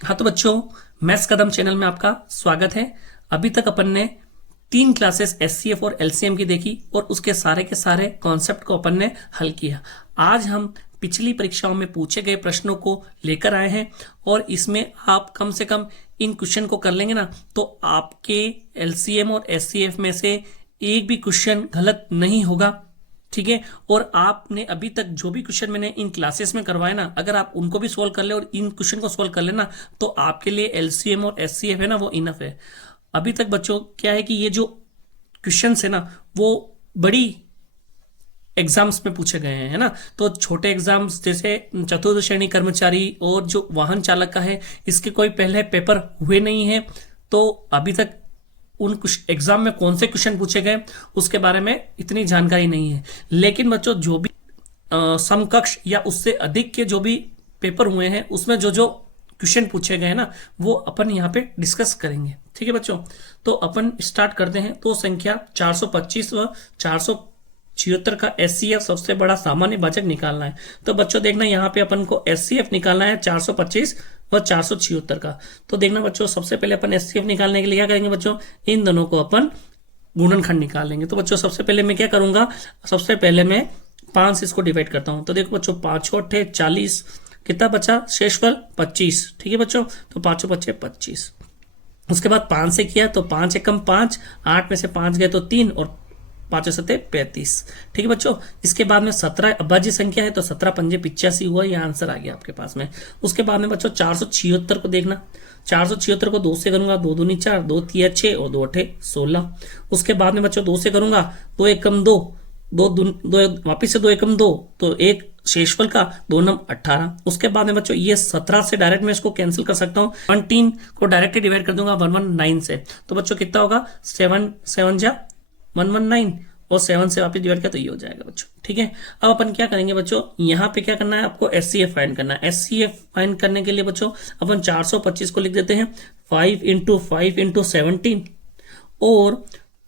हाँ तो बच्चों, मैथ्स कदम चैनल में आपका स्वागत है। अभी तक अपन ने 3 क्लासेस एचसीएफ और एलसीएम की देखी और उसके सारे के सारे कॉन्सेप्ट को अपन ने हल किया। आज हम पिछली परीक्षाओं में पूछे गए प्रश्नों को लेकर आए हैं और इसमें आप कम से कम इन क्वेश्चन को कर लेंगे ना, तो आपके एलसीएम और एचसीएफ में से एक भी क्वेश्चन गलत नहीं होगा। ठीक है। और आपने अभी तक जो भी क्वेश्चन मैंने इन क्लासेस में करवाए ना, अगर आप उनको भी सोल्व कर ले और इन क्वेश्चन को सोल्व कर लेना, तो आपके लिए एलसीएम और एचसीएफ है ना, वो इनफ है। अभी तक बच्चों क्या है कि ये जो क्वेश्चन है ना, वो बड़ी एग्जाम्स में पूछे गए हैं, है ना। तो छोटे एग्जाम्स जैसे चतुर्थ श्रेणी कर्मचारी और जो वाहन चालक का है, इसके कोई पहले पेपर हुए नहीं है। तो अभी तक उन एग्जाम में कौन से क्वेश्चन पूछे गए उसके बारे में इतनी जानकारी नहीं है। लेकिन बच्चों जो भी समकक्ष या उससे अधिक के जो भी पेपर हुए हैं, उसमें जो जो क्वेश्चन पूछे गए ना, वो अपन यहाँ पे डिस्कस करेंगे। ठीक है बच्चों, तो अपन स्टार्ट करते हैं। तो संख्या 425 व 476 का एचसीएफ सबसे बड़ा सामान्य भाजक निकालना है। तो बच्चों देखना, यहाँ पे अपन को एचसीएफ निकालना है 425 व 476 का। तो देखना बच्चों, सबसे पहले अपन एचसीएफ निकालने के लिए क्या करेंगे बच्चों, इन दोनों को अपन गुणनखंड निकाल लेंगे। तो बच्चों सबसे पहले मैं क्या करूंगा, सबसे पहले मैं 5 से इसको डिवाइड करता हूं। तो देखो बच्चों, 5 8 40, कितना बचा शेषफल 25। ठीक है बच्चों, तो 5 5 25। उसके बाद 5 से किया तो 5 एकम 5, 8 में से 5 गए तो 3 और 5 सत्ते 35। ठीक है बच्चों, इसके बाद में 17 अभाज्य संख्या है, तो 17 पंजे 85 हुआ, यह आंसर आ गया आपके पास में। उसके बाद में बच्चों 476 को देखना, 476 को 2 से करूंगा, 2 दूनी 4, 2 तिया 6 और 2 8 16। उसके बाद में बच्चों 2 से करूंगा, 2 एकम 2, 2 वापिस से 2 एकम 2, तो 1 शेषफल का, 2 नम 18। उसके बाद में बच्चों ये 17 से डायरेक्ट मैं इसको कैंसिल कर सकता हूँ, 17 को डायरेक्ट डिवाइड कर दूंगा 119 से। तो बच्चों कितना होगा, 7 7 जा 119 और 7 से वापस डिवाइड किया तो ये हो जाएगा बच्चों। ठीक है। अब अपन क्या करेंगे बच्चों, यहाँ पे क्या करना है, आपको एचसीएफ फाइंड करना है। एचसीएफ फाइंड करने के लिए बच्चों अपन 425 को लिख देते हैं 5 इंटू 5 इंटू 17 और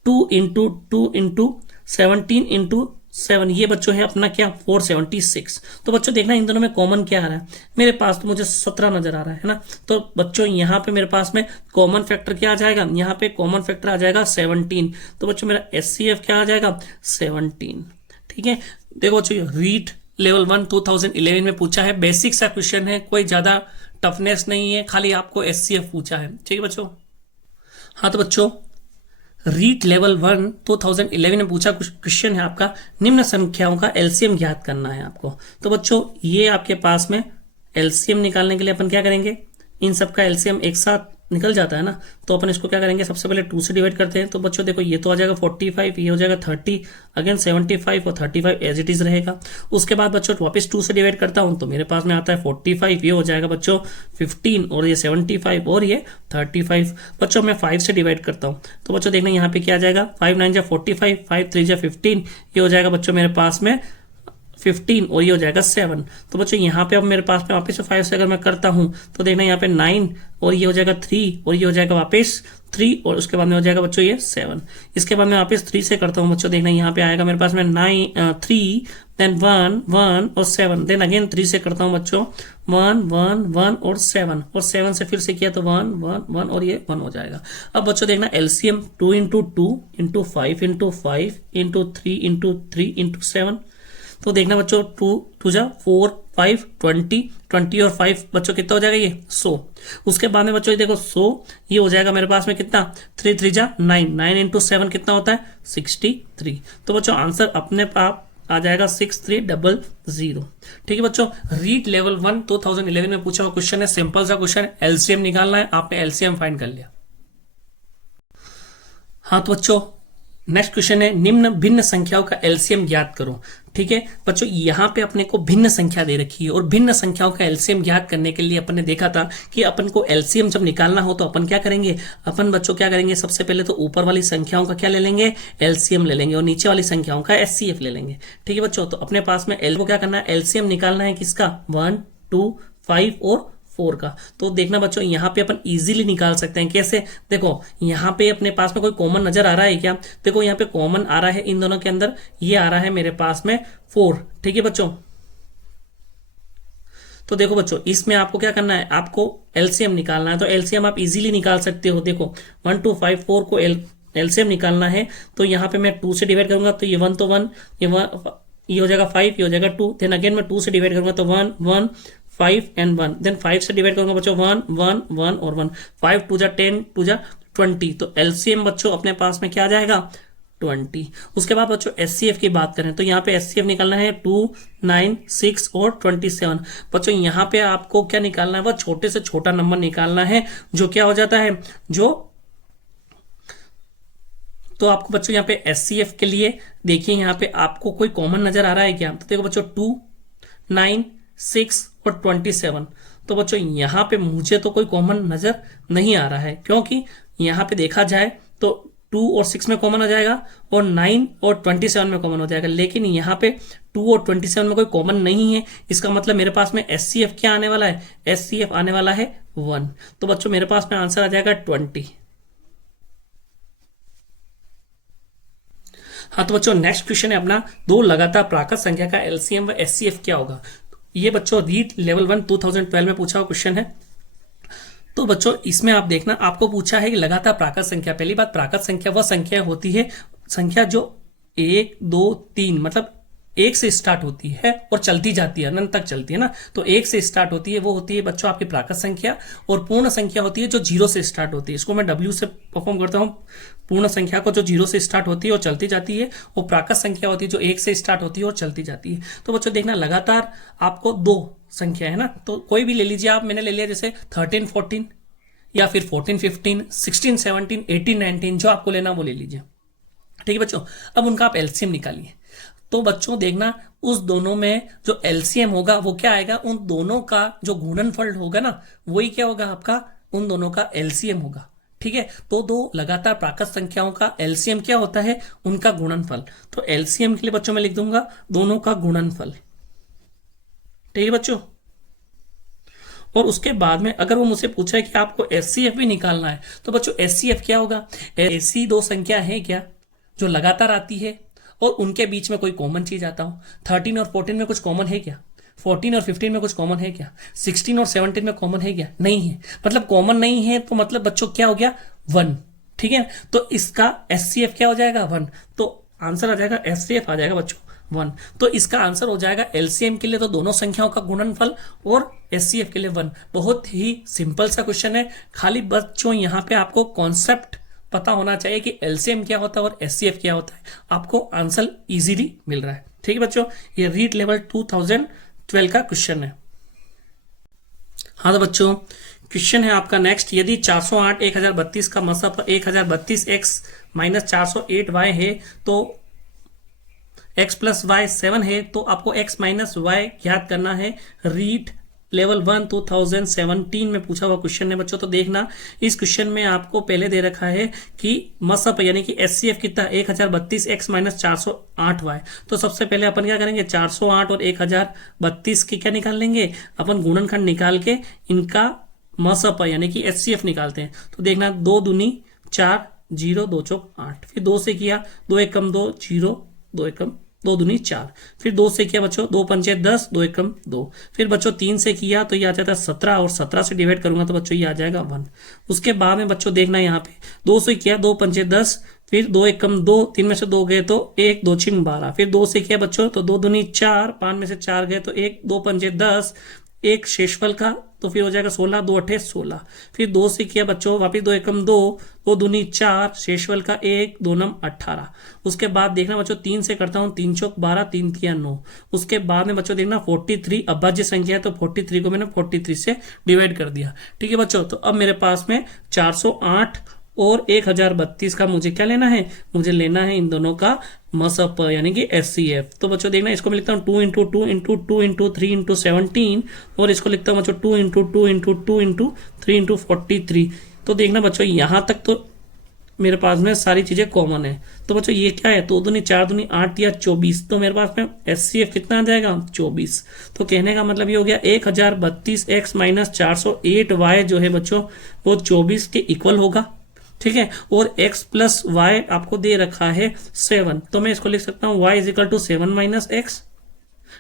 2 इंटू 2 इंटू 17 इंटू 7, ये बच्चों है अपना क्या 476। तो बच्चों देखना इन दोनों में कॉमन क्या आ रहा है, मेरे पास तो मुझे 17 नजर आ रहा है ना। तो बच्चों यहाँ पे मेरे पास में कॉमन फैक्टर क्या आ जाएगा, यहाँ पे कॉमन फैक्टर आ जाएगा 17। तो बच्चों मेरा एचसीएफ क्या आ जाएगा 17। ठीक है। देखो बच्चों, रीट लेवल 1 2011 में पूछा है, बेसिक सा क्वेश्चन है, कोई ज्यादा टफनेस नहीं है, खाली आपको एचसीएफ पूछा है। ठीक है बच्चों। हाँ तो बच्चों, रीट लेवल 1 2011 में पूछा क्वेश्चन है आपका, निम्न संख्याओं का एलसीएम ज्ञात करना है आपको। तो बच्चों ये आपके पास में एलसीएम निकालने के लिए अपन क्या करेंगे, इन सब का एलसीएम एक साथ निकल जाता है ना, तो अपन इसको क्या करेंगे, सबसे पहले 2 से डिवाइड करते हैं। तो बच्चों देखो, ये तो आ जाएगा 45, ये हो जाएगा 30, अगेन 75 और 35 एज इट इज रहेगा। उसके बाद बच्चों वापस 2 से डिवाइड करता हूं, तो मेरे पास में आता है 45, ये हो जाएगा बच्चों 15 और ये 75 और ये 35। बच्चों मैं 5 से डिवाइड करता हूं, तो बच्चों देखना यहाँ पे क्या आ जाएगा, 5 9 जा 45, 5 3 जा 15, ये हो जाएगा बच्चों मेरे पास में 15 और ये हो जाएगा 7। तो बच्चों यहाँ पे अब मेरे पास में वापस 5 से अगर मैं करता हूं, तो देखना यहाँ पे 9 और ये हो जाएगा 3 और ये हो जाएगा वापस 3 और उसके बाद में हो जाएगा बच्चों ये 7। इसके बाद मैं वापस 3 से करता हूँ बच्चों, देखना यहाँ पे आएगा मेरे पास में 3 देन 1 1 और 7, देन अगेन 3 से करता हूँ बच्चों 1 1 1 और 7 और 7 से फिर से किया तो 1 1 1 और ये 1 हो जाएगा। अब बच्चों देखना LCM 2 into 2 into 5 into 5 into 3 into 3 into 7। तो देखना बच्चों 2 2 जा 4 5 20 20 और 5 बच्चों कितना हो जाएगा ये 100। उसके बाद में बच्चों देखो 100, ये हो जाएगा मेरे पास में कितना 3 3 जा 9, 9 इंटू 7 कितना होता है 63। तो बच्चों आंसर अपने आप आ जाएगा 6300। ठीक है बच्चों, रीट लेवल 1 2011 में पूछा हुआ क्वेश्चन है, सिंपल सा क्वेश्चन, एलसीएम निकालना है, आपने एलसीएम फाइंड कर लिया। हाँ तो बच्चों नेक्स्ट क्वेश्चन है, निम्न भिन्न संख्याओं का एलसीएम ज्ञात करो। ठीक है बच्चों, यहाँ पे अपने को भिन्न संख्या दे रखी है और भिन्न संख्याओं का एलसीएम ज्ञात करने के लिए अपन ने देखा था कि अपन को एलसीएम जब निकालना हो तो अपन क्या करेंगे, अपन बच्चों क्या करेंगे, सबसे पहले तो ऊपर वाली संख्याओं का क्या ले लेंगे, एलसीएम ले लेंगे और नीचे वाली संख्याओं का एचसीएफ ले लेंगे। ठीक है बच्चों, तो अपने पास में एल को क्या करना है, एलसीएम निकालना है किसका 1 2 5 और 4 का। तो देखना बच्चों यहाँ पे अपन इजीली निकाल सकते हैं, कैसे, देखो यहाँ पे अपने पास में कोई कॉमन नजर आ रहा है क्या, देखो यहाँ पे कॉमन आ रहा है इन दोनों के अंदर, ये आ रहा है मेरे पास में 4। ठीक है बच्चों, तो देखो बच्चों, इसमें आपको क्या करना है, आपको एलसीएम निकालना है। तो एलसीएम आप इजीली निकाल सकते हो। देखो 1 2 5 4 को एलसीएम निकालना है, तो यहाँ पे मैं 2 से डिवाइड करूंगा, तो ये 1 तो 1, ये हो जाएगा 5, ये हो जाएगा 2, देन अगेन मैं 2 से डिवाइड करूंगा, तो 1 1 5 एंड 1, देन 5 से डिवाइड करूंगा बच्चों, 1 1 1 और 1, 5 2 जा 10, 2 जा 20। तो एलसीएम बच्चों अपने पास में क्या आ जाएगा, 20। उसके बाद बच्चों एचसीएफ की बात करें तो यहाँ पे एचसीएफ निकालना है 2 9 6 और 27। बच्चों यहाँ पे आपको क्या निकालना है, वह छोटे से छोटा नंबर निकालना है, जो क्या हो जाता है, जो तो आपको बच्चों यहाँ पे एचसीएफ के लिए देखिए, यहाँ पे आपको कोई कॉमन नजर आ रहा है क्या, तो देखो बच्चों 2 9 6 और 27। तो बच्चों यहाँ पे मुझे तो कोई कॉमन नजर नहीं आ रहा है, क्योंकि यहाँ पे देखा जाए तो 2 और 6 में कॉमन हो जाएगा और 9 और 27 में कॉमन हो जाएगा, लेकिन यहाँ पे 2 और 27 में कोई कॉमन नहीं है। इसका मतलब मेरे पास में एचसीएफ क्या आने वाला है, एचसीएफ आने वाला है 1। तो बच्चों मेरे पास में आंसर आ जाएगा 20। हाँ, तो बच्चों नेक्स्ट क्वेश्चन है अपना, दो लगातार प्राकृत संख्या का एलसीएम व एचसीएफ क्या होगा। ये बच्चों रीट लेवल 1 2012 में पूछा हुआ क्वेश्चन है। तो बच्चों इसमें आप देखना, आपको पूछा है कि लगातार प्राकृत संख्या, पहली बात प्राकृत संख्या वह संख्या होती है, संख्या जो 1 2 3 मतलब 1 से स्टार्ट होती है और चलती जाती है, अनंत तक चलती है ना। तो 1 से स्टार्ट होती है, वो होती है बच्चों आपकी प्राकृत संख्या। और पूर्ण संख्या होती है जो 0 से स्टार्ट होती है, इसको मैं W से परफॉर्म करता हूँ। पूर्ण संख्या को जो 0 से स्टार्ट होती है और चलती जाती है, वो प्राकृत संख्या होती है जो 1 से स्टार्ट होती है और चलती जाती है। तो बच्चों देखना, लगातार आपको दो संख्या है ना, तो कोई भी ले लीजिए आप। मैंने ले लिया जैसे 13 14 या फिर 14 15 16 17 18 19, जो आपको लेना वो ले लीजिए, ठीक है बच्चों। अब उनका आप एलसीएम निकालिए। तो बच्चों देखना, उस दोनों में जो एलसीएम होगा वो क्या आएगा, उन दोनों का जो गुणनफल होगा ना, वही क्या होगा आपका, उन दोनों का एलसीएम होगा, ठीक है। तो दो लगातार प्राकृत संख्याओं का एलसीएम क्या होता है, उनका गुणनफल। तो एलसीएम के लिए बच्चों मैं लिख दूंगा दोनों का गुणनफल, ठीक है बच्चों। और उसके बाद में अगर वो मुझसे पूछा है कि आपको एचसीएफ भी निकालना है, तो बच्चों एचसीएफ क्या होगा, ऐसी दो संख्या है क्या जो लगातार आती है और उनके बीच में कोई कॉमन चीज आता हो। 13 और 14 में कुछ कॉमन है क्या, 14 और 15 में कुछ कॉमन है क्या, 16 और 17 में कॉमन है क्या, नहीं है। मतलब कॉमन नहीं है, तो मतलब बच्चों क्या हो गया, 1, ठीक है। तो इसका एचसीएफ क्या हो जाएगा, 1। तो आंसर आ जाएगा, एचसीएफ आ जाएगा बच्चों 1। तो इसका आंसर हो जाएगा एलसीएम के लिए तो दोनों संख्याओं का गुणनफल और एचसीएफ के लिए 1। बहुत ही सिंपल सा क्वेश्चन है। खाली बच्चों यहाँ पे आपको कॉन्सेप्ट पता होना चाहिए कि एलसीएम क्या होता है और एचसीएफ क्या होता है, आपको आंसर इजीली मिल रहा है, ठीक है बच्चों। ये रीट लेवल 2012 का क्वेश्चन है। हाँ तो बच्चों क्वेश्चन है आपका नेक्स्ट, यदि 408 1032 का मसफ 1032x माइनस 408y है तो x प्लस वाई 7 है, तो आपको x माइनस वाई ज्ञात करना है। रीट लेवल 1 2017 में पूछा हुआ क्वेश्चन है बच्चों। तो देखना, इस क्वेश्चन में आपको पहले दे रखा है कि मसअप यानी कि एचसीएफ कितना 1032x माइनस 408y। तो सबसे पहले अपन क्या करेंगे, 408 और 1032 की क्या निकाल लेंगे, अपन गुणनखंड निकाल के इनका मसअप यानी कि एचसीएफ निकालते हैं। तो देखना, 2 दूनी 4, 0 2 चौक 8, फिर 2 से किया 2 एकम 2, 0 2 एकम 2 दूनी 4, फिर 2 से किया बच्चों 2 पंचे 10, 2 एकम 2, फिर बच्चों 3 से किया तो ये आ जाता है 17 और 17 से डिवाइड करूंगा तो बच्चों ये आ जाएगा 1। उसके बाद में बच्चों देखना, यहाँ पे 2 से किया 2 पंचे 10, फिर 2 एकम 2, 3 में से 2 गए तो 1 2 6 12, फिर 2 से किया बच्चों तो 2 दूनी 4, 5 में से 4 गए तो 1 2 पंचे 10, एक शेषफल का तो फिर हो जाएगा 16, 2 अठे 16, फिर 2 से किया बच्चों वापिस 2 एकम 2, 2 दूनी 4, शेषफल का 1 2 नम 18। उसके बाद देखना बच्चों 3 से करता हूँ 3 चौक 12, 3 तिया 9। उसके बाद में बच्चों देखना 43 अभाज्य संख्या है तो 43 को मैंने 43 से डिवाइड कर दिया, ठीक है बच्चों। तो अब मेरे पास में 408 और 1032 का मुझे क्या लेना है, मुझे लेना है इन दोनों का मसअप यानी कि एचसीएफ। तो बच्चों देखना, इसको मैं लिखता हूँ 2 इंटू 2 इंटू 2 इंटू 3 इंटू 17 और इसको लिखता हूँ बच्चों 2 इंटू 2 इंटू 2 इंटू 3 इंटू 43। तो देखना बच्चों यहाँ तक तो मेरे पास में सारी चीजें कॉमन है। तो बच्चों ये क्या है, 2 दूनी 4 दूनी 8 या 24, तो मेरे पास में एचसीएफ कितना आ जाएगा 24। तो कहने का मतलब ये हो गया 1032x माइनस 408y जो है बच्चों वो 24 के इक्वल होगा, ठीक है। और x प्लस वाई आपको दे रखा है 7, तो मैं इसको लिख सकता हूँ y is equal to 7 minus x.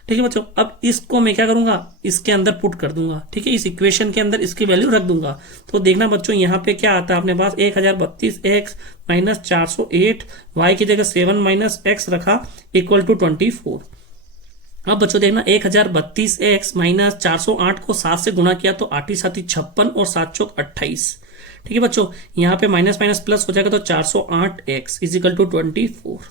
ठीक है बच्चों, अब इसको मैं क्या करूंगा, इसके अंदर पुट कर दूंगा। ठीक है, इस इक्वेशन के अंदर इसकी वैल्यू रख दूंगा। तो देखना बच्चों यहाँ पे क्या आता है अपने पास, 1032x माइनस 408, y की जगह 7 माइनस एक्स रखा इक्वल टू 24। अब बच्चों देखना 1032x माइनस 408 को 7 से गुणा किया तो 8 7 56 और 7 चौक 28। ठीक है बच्चों, यहाँ पे माइनस माइनस प्लस हो जाएगा तो 408x इजिकल टू 24।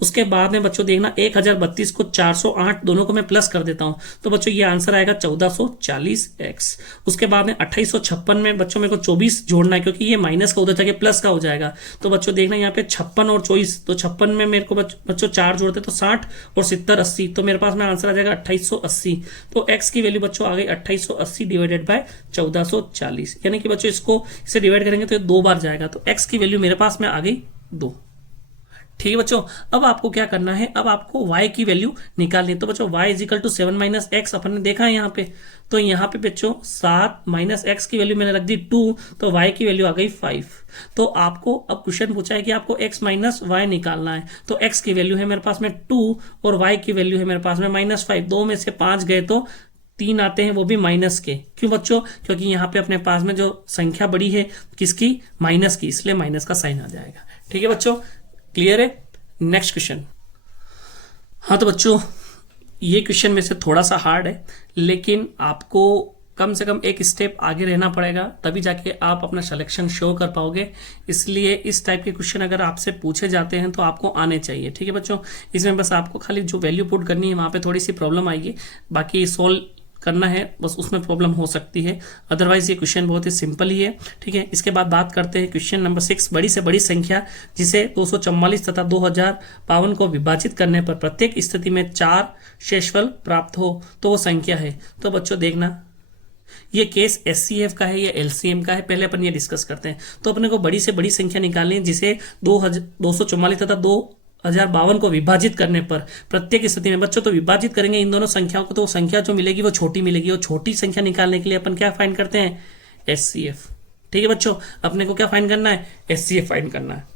उसके बाद में बच्चों देखना 1032 को 408 दोनों को मैं प्लस कर देता हूं तो बच्चों ये आंसर आएगा 1440x। उसके बाद में 2856 में बच्चों मेरे को 24 जोड़ना है क्योंकि ये माइनस का उधर जाके प्लस का हो जाएगा। तो बच्चों देखना यहाँ पे 56 और 24, तो 56 में मेरे को बच्चों 4 जोड़ते तो 60 और 70 80, तो मेरे पास में आंसर आ जाएगा 2880। तो x की वैल्यू बच्चों आ गई 2880 डिवाइडेड बाय 1440, यानी कि बच्चों इसको इसे डिवाइड करेंगे तो ये 2 बार जाएगा, तो x की वैल्यू मेरे पास में आ गई 2। ठीक है बच्चों, अब आपको क्या करना है, अब आपको y की वैल्यू निकालनी है। तो बच्चों y is equal to 7 minus x अपन ने देखा है यहाँ पे, तो यहाँ पे बच्चों 7 माइनस एक्स की वैल्यू मैंने रख दी 2, तो y की वैल्यू आ गई 5। तो आपको अब क्वेश्चन पूछा है कि आपको x माइनस वाई निकालना है, तो x की वैल्यू है मेरे पास में 2 और y की वैल्यू है मेरे पास में -5। 2 में से 5 गए तो 3 आते हैं, वो भी माइनस के। क्यों बच्चों, क्योंकि यहाँ पे अपने पास में जो संख्या बड़ी है किसकी, माइनस की, इसलिए माइनस का साइन आ जाएगा। ठीक है बच्चों, क्लियर है। Next question. हाँ तो बच्चों ये क्वेश्चन में से थोड़ा सा हार्ड है, लेकिन आपको कम से कम एक स्टेप आगे रहना पड़ेगा, तभी जाके आप अपना सिलेक्शन शो कर पाओगे। इसलिए इस टाइप के क्वेश्चन अगर आपसे पूछे जाते हैं तो आपको आने चाहिए। ठीक है बच्चों, इसमें बस आपको खाली जो वैल्यू पुट करनी है वहां पे थोड़ी सी प्रॉब्लम आएगी, बाकी सोल्व करना है बस उसमें प्रॉब्लम हो सकती है, अदरवाइज ये क्वेश्चन बहुत ही सिंपल ही है। ठीक है, इसके बाद बात करते हैं क्वेश्चन नंबर 6, बड़ी से बड़ी संख्या जिसे 244 तथा 2052 को विभाजित करने पर प्रत्येक स्थिति में 4 शेषफल प्राप्त हो तो वो संख्या है। तो बच्चों देखना ये केस एचसीएफ का है या एलसीएम का है, पहले अपन ये डिस्कस करते हैं। तो अपने को बड़ी से बड़ी संख्या निकालनी है जिसे 244 तथा 2052 को विभाजित करने पर प्रत्येक स्थिति में बच्चों, तो विभाजित करेंगे इन दोनों संख्याओं को तो संख्या जो मिलेगी वो छोटी मिलेगी, और छोटी संख्या निकालने के लिए अपन क्या फाइंड करते हैं, एचसीएफ। ठीक है बच्चों, अपने को क्या फाइंड करना है, एचसीएफ फाइंड करना है।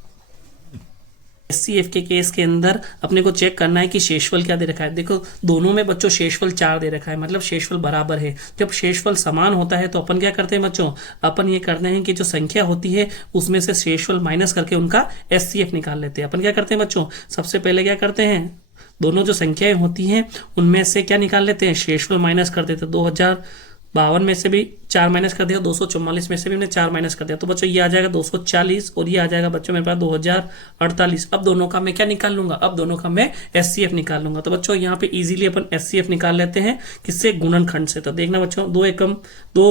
एचसीएफ के केस के अंदर अपने को चेक करना है कि शेषफल क्या दे रखा है। देखो दोनों में बच्चों शेषफल 4 दे रखा है, मतलब शेषफल बराबर है। जब शेषफल समान होता है तो अपन क्या करते हैं बच्चों, अपन ये करते हैं कि जो संख्या होती है उसमें से शेषफल माइनस करके उनका एचसीएफ निकाल लेते हैं। अपन क्या करते हैं बच्चों, सबसे पहले क्या करते हैं, दोनों जो संख्याएं होती हैं उनमें से क्या निकाल लेते हैं, शेषफल माइनस कर देते हैं। 2052 में से भी 4 माइनस कर दिया, 244 में से भी हमने 4 माइनस कर दिया, तो बच्चों ये आ जाएगा 240 और ये आ जाएगा बच्चों मेरे पास 2048। अब दोनों का मैं क्या निकाल लूंगा, अब दोनों का मैं एचसीएफ निकाल लूंगा। तो बच्चों यहाँ पे इजीली अपन एचसीएफ निकाल लेते हैं, किससे, गुणनखंड से। तो देखना बच्चों 2 एकम 2,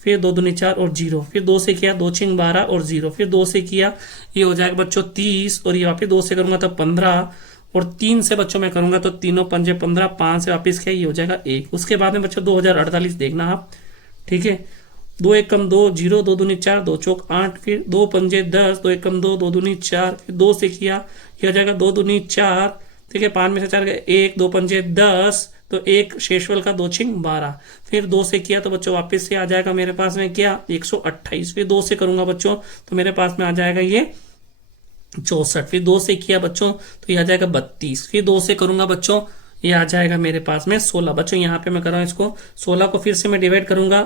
फिर 2 दूनी 4 और 0, फिर 2 से किया 2 छिंग 12 और 0, फिर 2 से किया ये हो जाएगा बच्चों 30, और ये वापिस 2 से करूंगा तो 15, और 3 से बच्चों मैं करूंगा तो तीनों पंजे 15, 5 से वापिस किया ये हो जाएगा 1। उसके बाद में बच्चों 2048 देखना आप, ठीक है, 2 एकम 2, 0, 2 दूनी 4, 2 चौक 8, फिर 2 पंजे 10, 2 एकम 2, 2 दूनी 4, फिर 2 से किया ये हो जाएगा 2 दूनी 4, ठीक है, 5 में से 4 गए 1, 2 पंजे 10, तो 1 शेषफल का 2 छिंग 12, फिर 2 से किया तो बच्चों वापस से आ जाएगा मेरे पास में क्या, 128, फिर 2 से करूंगा बच्चों तो मेरे पास में आ जाएगा ये 64, फिर 2 से किया बच्चों तो ये आ जाएगा 32, फिर 2 से करूंगा बच्चों ये आ जाएगा मेरे पास में 16। बच्चों यहाँ पे मैं कर रहा हूँ इसको 16 को फिर से मैं डिवाइड करूंगा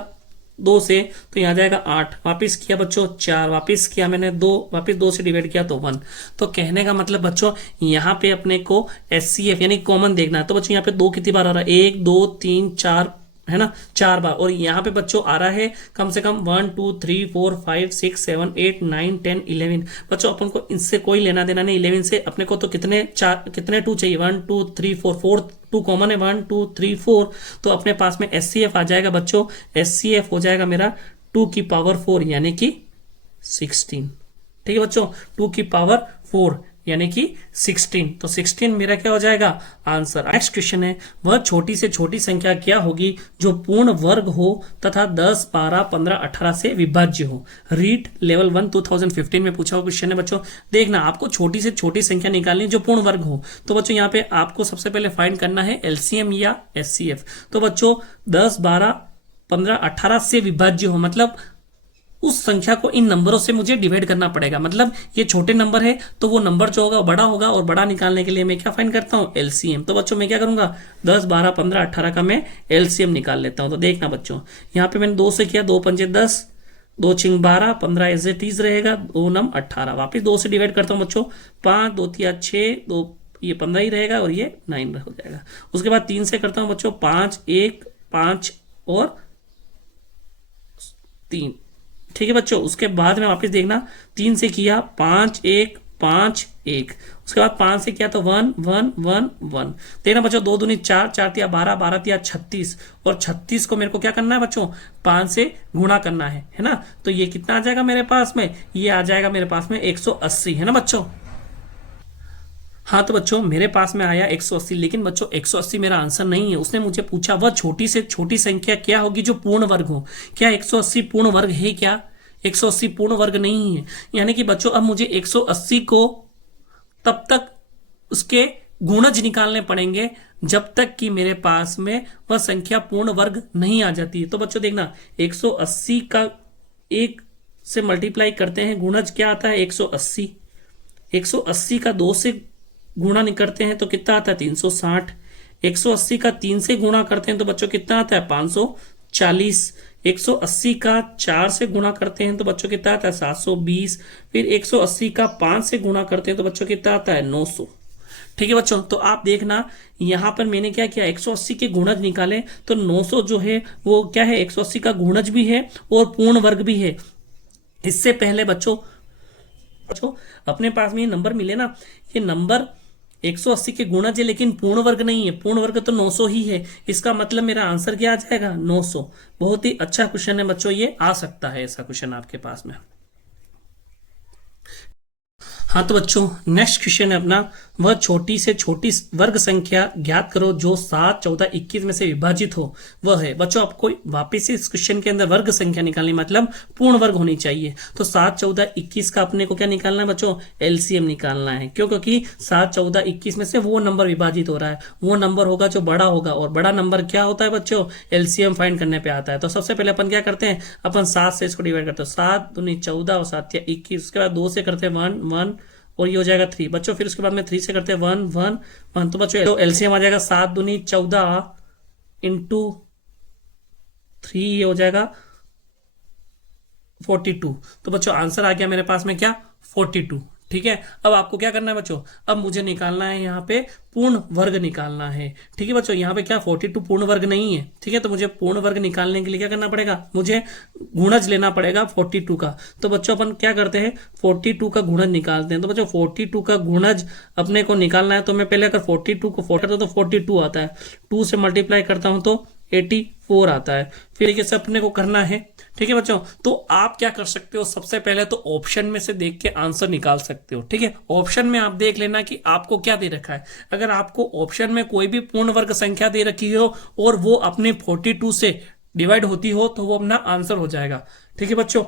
2 से तो यहाँ जाएगा 8, वापिस किया बच्चों 4, वापिस किया मैंने 2, वापिस 2 से डिवाइड किया तो 1। तो कहने का मतलब बच्चों यहाँ पे अपने को एचसीएफ यानी कॉमन देखना है। तो बच्चों यहाँ पे 2 कितनी बार आ रहा है, 1 2 3 4 है ना, 4 बार, और यहाँ पे बच्चों आ रहा है कम से कम 1 2 3 4 5 6 7 8 9 10 11। बच्चों अपन को इनसे कोई लेना देना नहीं, 11 से अपने को तो कितने 2 चाहिए, 1 2 3 4, 4 2 कॉमन है, 1 2 3 4, तो अपने पास में एचसीएफ आ जाएगा बच्चों, एचसीएफ हो जाएगा मेरा 2 की पावर 4 यानी कि 16। ठीक है बच्चों, 2 की पावर 4 यानी कि 16, तो 16 मेरा क्या हो जाएगा आंसर। नेक्स्ट क्वेश्चन है, वह छोटी से छोटी संख्या क्या होगी जो पूर्ण वर्ग हो तथा 10 12 15 18 से विभाज्य हो। रीड लेवल 1 2015 में पूछा हुआ क्वेश्चन है बच्चों। देखना आपको छोटी से छोटी संख्या निकालनी जो पूर्ण वर्ग हो, तो बच्चों यहाँ पे आपको सबसे पहले फाइंड करना है एलसीएम या एचसीएफ। तो बच्चों 10 12 15 18 से विभाज्य हो, मतलब उस संख्या को इन नंबरों से मुझे डिवाइड करना पड़ेगा। मतलब ये छोटे नंबर है तो वो नंबर जो होगा बड़ा होगा, और बड़ा निकालने के लिए मैं क्या फाइंड करता हूँ, एलसीएम। तो बच्चों मैं क्या करूंगा, 10, 12, 15, 18 का मैं एलसीएम निकाल लेता हूँ। तो देखना बच्चों, यहाँ पे मैंने 2 से किया, 2 पंजे 10, 2 छिंग 12, 15 एज ए 30 रहेगा, 2 नम 18। वापिस 2 से डिवाइड करता हूँ बच्चों, 5, 2 तिया 6, 2 ये 15 ही रहेगा, और ये 9 हो जाएगा। उसके बाद 3 से करता हूँ बच्चों, 5, 1, 5 और 3। ठीक है बच्चों, उसके बाद में वापस देखना, 3 से किया, 5, 1, 5, 1। उसके बाद 5 से किया तो 1, 1, 1, 1। देखना बच्चों, 2 दूनी 4, 4 तिया 12, 12 तिया 36, और 36 को मेरे को क्या करना है बच्चों, 5 से गुणा करना है ना। तो ये कितना आ जाएगा मेरे पास में, ये आ जाएगा मेरे पास में 180, है ना बच्चों। हाँ तो बच्चों मेरे पास में आया 180, लेकिन बच्चों 180 मेरा आंसर नहीं है। उसने मुझे पूछा वह छोटी से छोटी संख्या क्या होगी जो पूर्ण वर्ग हो। क्या 180 पूर्ण वर्ग है क्या, 180 पूर्ण वर्ग नहीं है। यानी कि बच्चों अब मुझे 180 को तब तक उसके गुणज निकालने पड़ेंगे जब तक कि मेरे पास में वह संख्या पूर्ण वर्ग नहीं आ जाती है। तो बच्चों देखना, 180 का 1 से मल्टीप्लाई करते हैं, गुणज क्या आता है 180। 180 का 2 से गुणा नहीं करते हैं तो कितना आता है 360। 180 का 3 से गुणा करते हैं तो बच्चों कितना आता है 540। 180 का 4 से गुणा करते हैं तो बच्चों कितना आता है 720। फिर 180 का 5 से गुणा करते हैं तो बच्चों कितना आता है 900। ठीक है बच्चों, तो आप देखना यहां पर मैंने क्या किया, 180 के गुणज निकाले तो 900 जो है वो क्या है, 180 का गुणज भी है और पूर्ण वर्ग भी है। इससे पहले बच्चों अपने पास में ये नंबर मिले ना, ये नंबर 180 के गुणज है लेकिन पूर्ण वर्ग नहीं है। पूर्ण वर्ग तो 900 ही है। इसका मतलब मेरा आंसर क्या आ जाएगा 900। बहुत ही अच्छा क्वेश्चन है बच्चों, ये आ सकता है ऐसा क्वेश्चन आपके पास में। हाँ तो बच्चों नेक्स्ट क्वेश्चन है अपना, वह छोटी से छोटी वर्ग संख्या ज्ञात करो जो 7, 14, 21 में से विभाजित हो। वह है बच्चों, आपको वापिस इस क्वेश्चन के अंदर वर्ग संख्या निकालनी, मतलब पूर्ण वर्ग होनी चाहिए। तो 7, 14, 21 का अपने को क्या निकालना है बच्चों, एलसीएम निकालना है। क्यों, क्योंकि 7, 14, 21 में से वो नंबर विभाजित हो रहा है, वो नंबर होगा जो बड़ा होगा, और बड़ा नंबर क्या होता है बच्चों, एलसीएम फाइंड करने पे आता है। तो सबसे पहले अपन क्या करते हैं, अपन 7 से इसको डिवाइड करते हैं, 7 दूनी 14 और 7 या 21। उसके बाद 2 से करते हैं 1, 1 और ये हो जाएगा 3 बच्चों। फिर उसके बाद में 3 से करते हैं 1, 1, 1। तो बच्चों तो एलसीएम आ जाएगा 7 दूनी 14 इंटू 3, ये हो जाएगा 42। तो बच्चों आंसर आ गया मेरे पास में क्या 42। ठीक है, अब आपको क्या करना है बच्चों, अब मुझे निकालना है यहाँ पे पूर्ण वर्ग निकालना है। ठीक है बच्चों, यहाँ पे क्या 42 पूर्ण वर्ग नहीं है। ठीक है, तो मुझे पूर्ण वर्ग निकालने के लिए क्या करना पड़ेगा, मुझे गुणज लेना पड़ेगा 42 का। तो बच्चों अपन क्या करते हैं 42 का गुणज निकालते हैं। तो बच्चों 42 का गुणज अपने को निकालना है, तो मैं पहले अगर 42 को 40 तो 42 आता है, 2 से मल्टीप्लाई करता हूं तो 84 आता है। फिर तरीके से अपने को करना है। ठीक है बच्चों, तो आप क्या कर सकते हो, सबसे पहले तो ऑप्शन में से देख के आंसर निकाल सकते हो। ठीक है, ऑप्शन में आप देख लेना कि आपको क्या दे रखा है। अगर आपको ऑप्शन में कोई भी पूर्ण वर्ग संख्या दे रखी हो और वो अपने 42 से डिवाइड होती हो तो वो अपना आंसर हो जाएगा। ठीक है बच्चों,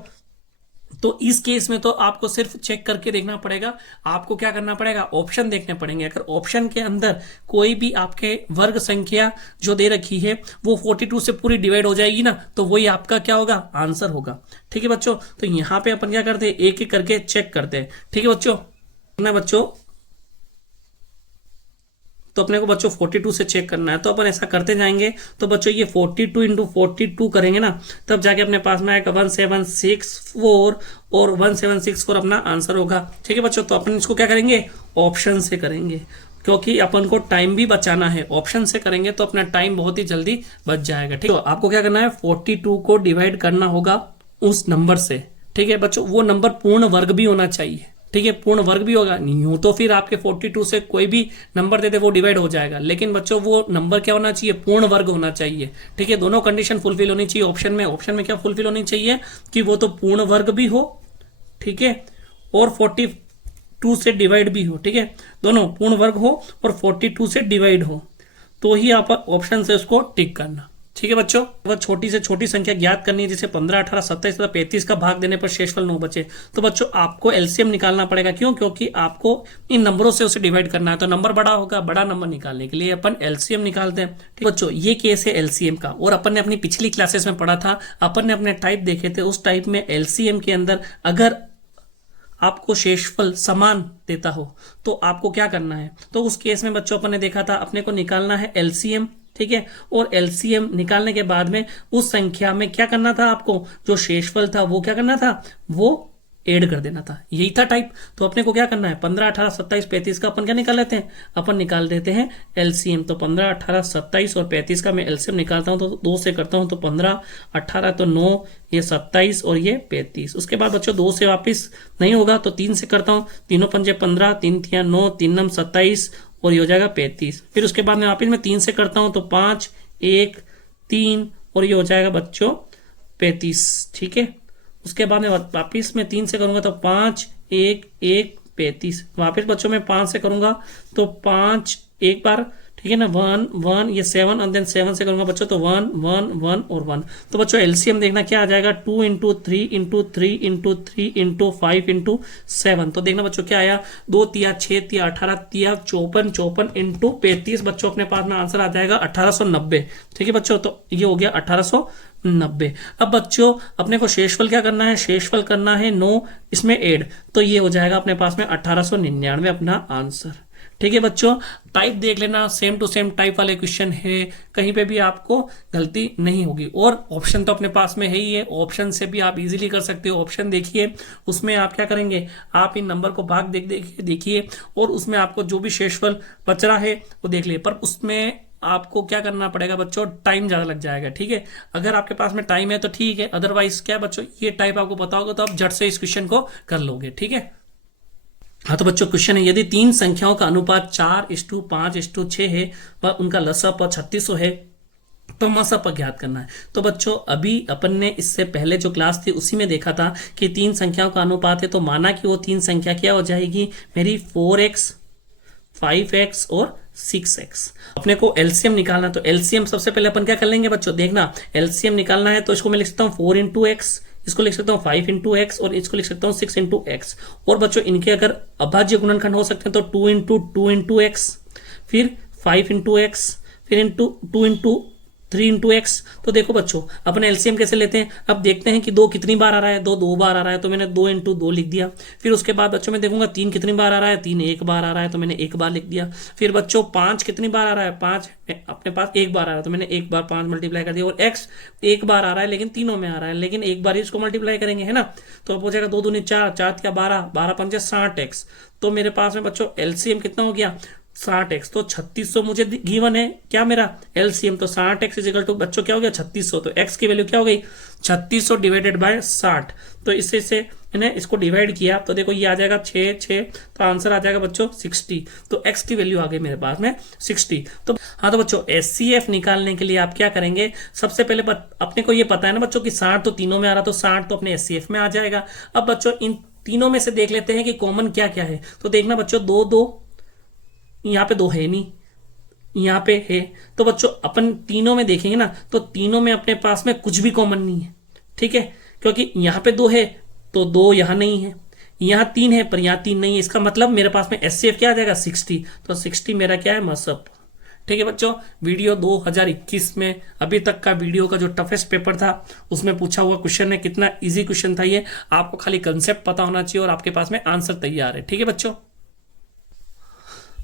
तो इस केस में तो आपको सिर्फ चेक करके देखना पड़ेगा। आपको क्या करना पड़ेगा, ऑप्शन देखने पड़ेंगे। अगर ऑप्शन के अंदर कोई भी आपके वर्ग संख्या जो दे रखी है वो 42 से पूरी डिवाइड हो जाएगी ना, तो वही आपका क्या होगा, आंसर होगा। ठीक है बच्चों, तो यहां पे अपन क्या करते हैं, एक एक करके चेक करते हैं। ठीक है बच्चों, ना बच्चों तो अपने को बच्चों 42 से चेक करना है, तो अपन ऐसा करते जाएंगे। तो बच्चों ये 42 इंटू 42 करेंगे ना, तब जाके अपने पास में आएगा 1764 और 1764 अपना आंसर होगा। ठीक है बच्चों, तो अपन इसको क्या करेंगे, ऑप्शन से करेंगे, क्योंकि अपन को टाइम भी बचाना है। ऑप्शन से करेंगे तो अपना टाइम बहुत ही जल्दी बच जाएगा। ठीक है, तो आपको क्या करना है, 42 को डिवाइड करना होगा उस नंबर से। ठीक है बच्चों, वो नंबर पूर्ण वर्ग भी होना चाहिए। ठीक है, पूर्ण वर्ग भी होगा, नहीं हो तो फिर आपके 42 से कोई भी नंबर दे दे वो डिवाइड हो जाएगा। लेकिन बच्चों वो नंबर क्या होना चाहिए, पूर्ण वर्ग होना चाहिए। ठीक है, दोनों कंडीशन फुलफिल होनी चाहिए ऑप्शन में। ऑप्शन में क्या फुलफिल होनी चाहिए कि वो तो पूर्ण वर्ग भी हो, ठीक है, और 42 से डिवाइड भी हो। ठीक है, दोनों पूर्ण वर्ग हो और 42 से डिवाइड हो, तो ही आप ऑप्शन से उसको टिक करना। ठीक है बच्चों, वह छोटी से छोटी संख्या ज्ञात करनी है जिसे 15, 18, 27 तथा 35 का भाग देने पर शेषफल 9 बचे। तो बच्चों आपको एलसीएम निकालना पड़ेगा, क्यों? क्योंकि आपको इन नंबरों से उसे डिवाइड करना है, तो नंबर बड़ा होगा, बड़ा नंबर निकालने के लिए अपन एलसीएम निकालते हैं। ठीक बच्चों, ये केस है एलसीएम का, और अपन ने अपनी पिछली क्लासेस में पढ़ा था, अपन ने अपने टाइप देखे थे, उस टाइप में एलसीएम के अंदर अगर आपको शेषफल समान देता हो तो आपको क्या करना है। तो उस केस में बच्चों अपन ने देखा था, अपने को निकालना है एलसीएम, ठीक है, और एलसीएम निकालने के बाद में उस संख्या में क्या करना था, आपको जो शेषफल था वो क्या करना था, वो ऐड कर देना था, यही था टाइप। तो अपने को क्या करना है, 15, 18, 27, 35 का अपन क्या निकाल लेते हैं, अपन निकाल देते हैं एलसीएम। तो 15, 18, 27 और 35 का मैं एलसीएम निकालता हूं, तो 2 से करता हूं, तो 15, 18 तो 9, ये 27 और ये 35। उसके बाद बच्चों 2 से वापिस नहीं होगा तो 3 से करता हूँ, तीनों पंजे 15, 3 तिया 9, 3 नम 27 और ये हो जाएगा 35। फिर उसके बाद में वापिस मैं 3 से करता हूँ, तो 5, 1, 3 और ये हो जाएगा बच्चों 35। ठीक है, उसके बाद में वापिस मैं 3 से करूंगा तो 5, 1, 1, 35। वापिस बच्चों में 5 से करूंगा तो 5 एक बार, ठीक है ना, 1, 1, ये 7 और देन 7 से करूंगा बच्चों तो 1, 1, 1 और 1। तो बच्चों एलसीएम देखना क्या आ जाएगा, 2 × 3 × 3 × 3 × 5 × 7। तो देखना बच्चों क्या आया, 2 तिया 6 तिया 18 तिया 54, 54 × 35। बच्चों अपने पास में आंसर आ जाएगा 1890। ठीक है बच्चों, तो ये हो गया 1890। अब बच्चों अपने को शेषफल क्या करना है, शेषफल करना है 9, इसमें ऐड, तो ये हो जाएगा अपने पास में 1899 अपना आंसर। ठीक है बच्चों, टाइप देख लेना, सेम टू सेम टाइप वाले क्वेश्चन है, कहीं पे भी आपको गलती नहीं होगी। और ऑप्शन तो अपने पास में है ही है, ऑप्शन से भी आप इजीली कर सकते हो। ऑप्शन देखिए, उसमें आप क्या करेंगे, आप इन नंबर को भाग देखिए और उसमें आपको जो भी शेषफल बच रहा है वो देख लिए, पर उसमें आपको क्या करना पड़ेगा बच्चों, टाइम ज्यादा लग जाएगा। ठीक है, अगर आपके पास में टाइम है तो ठीक है, अदरवाइज क्या बच्चों, ये टाइप आपको पता होगा तो आप झट से इस क्वेश्चन को कर लोगे। ठीक है, हाँ तो बच्चों क्वेश्चन है, यदि 3 संख्याओं का अनुपात 4:5:6 है व उनका लसाअ 3600 है तो मसाअ ज्ञात करना है। तो बच्चों अभी अपन ने इससे पहले जो क्लास थी उसी में देखा था कि 3 संख्याओं का अनुपात है, तो माना कि वो 3 संख्या क्या हो जाएगी मेरी, 4x, 5x और 6x। अपने को एलसीएम निकालना, तो एलसीएम सबसे पहले अपन क्या कर लेंगे बच्चों, देखना एलसीएम निकालना है तो इसको मैं लिख सकता हूँ 4 × x, इसको लिख सकता हूँ 5 × x और इसको लिख सकता हूँ 6 × x। और बच्चों इनके अगर अभाज्य गुणनखंड हो सकते हैं तो 2 × 2 x, फिर 5 × x, फिर 2 × 3 × x। तो देखो बच्चों अपने एलसीएम कैसे लेते हैं, अब देखते हैं कि 2 कितनी बार आ रहा है, 2 बार आ रहा है तो मैंने 2 × 2 लिख दिया। फिर उसके बाद बच्चों मैं देखूंगा 3 कितनी बार आ रहा है, 3 एक बार आ रहा है तो मैंने 1 बार लिख दिया। फिर बच्चों 5 कितनी बार आ रहा है, 5 अपने पास 1 बार आ रहा है तो मैंने 1 बार 5 मल्टीप्लाई कर दिया। और x 1 बार आ रहा है लेकिन तीनों में आ रहा है, लेकिन एक बार ही इसको मल्टीप्लाई करेंगे, है ना, तो अब हो जाएगा 2 दूनी 4, 4 या 12, 12 पंजे 60x। तो मेरे पास में बच्चों एलसीएम कितना हो गया, 60x। तो 3600 मुझे गिवन है क्या मेरा एलसीएम, तो 60x इजिकल टू बच्चों क्या हो गया 3600। तो x की वैल्यू क्या हो गई 3600 डिवाइडेड बाय 60। तो इससे मैंने इसको डिवाइड किया तो देखो ये आ जाएगा 6, 6, तो आंसर आ जाएगा बच्चों 60। तो x की वैल्यू आ गई मेरे पास में 60। तो हाँ तो बच्चों एचसीएफ निकालने के लिए आप क्या करेंगे, सबसे पहले अपने को ये पता है ना बच्चों कि 60 तो तीनों में आ रहा, तो 60 तो अपने एचसीएफ में आ जाएगा। अब बच्चों इन तीनों में से देख लेते हैं कि कॉमन क्या क्या है। तो देखना बच्चों 2, 2, यहाँ पे 2 है नहीं, यहाँ पे है, तो बच्चों अपन तीनों में देखेंगे ना तो तीनों में अपने पास में कुछ भी कॉमन नहीं है। ठीक है, क्योंकि यहाँ पे 2 है तो 2 यहाँ नहीं है, यहाँ 3 है पर यहाँ 3 नहीं है, इसका मतलब मेरे पास में एचसीएफ क्या आ जाएगा 60। तो 60 मेरा क्या है मसअप। ठीक है बच्चों, वीडियो 2021 में अभी तक का वीडियो का जो टफेस्ट पेपर था उसमें पूछा हुआ क्वेश्चन है, कितना इजी क्वेश्चन था ये, आपको खाली कंसेप्ट पता होना चाहिए और आपके पास में आंसर तैयार है। ठीक है बच्चों,